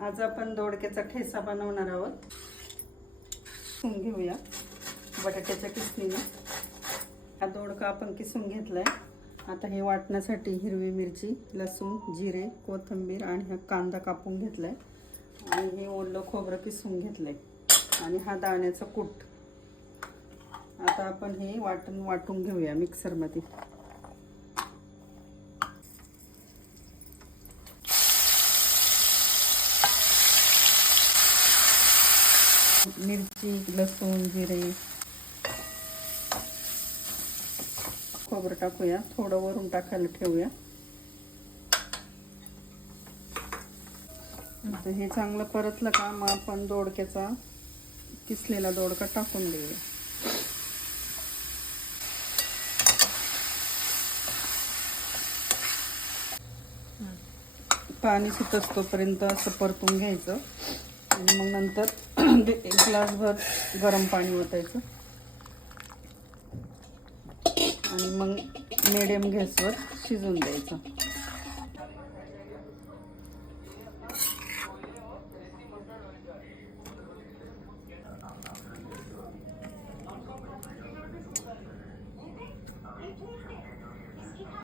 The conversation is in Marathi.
आज आपण दोडक्याचा ठेचा बनवणार आहोत. किसून घेऊया बटाट्याच्या किसणीने. हा दोडका आपण किसून घेतलाय. आता हे वाटण्यासाठी हिरवी मिरची, लसूण, जिरे, कोथिंबीर आणि हा कांदा कापून घेतलाय आणि हे ओलं खोबरं किसून घेतलंय आणि हा दाण्याचा कूट. आता आपण हे वाटून घेऊया मिक्सरमध्ये. मिरची, लसूण, जिरे, खोबरं टाकूया. थोडं वरून टाकायला ठेवूया. आता हे चांगलं परतलं का मग आपण दोडक्याचा किसलेला दोडका टाकून देऊया. पाणी सुटत तोपर्यंत असं परतून घ्यायचं आणि मग नंतर एक ग्लासभर गरम पाणी ओतायचं आणि मग मीडियम गॅसवर शिजून द्यायचं.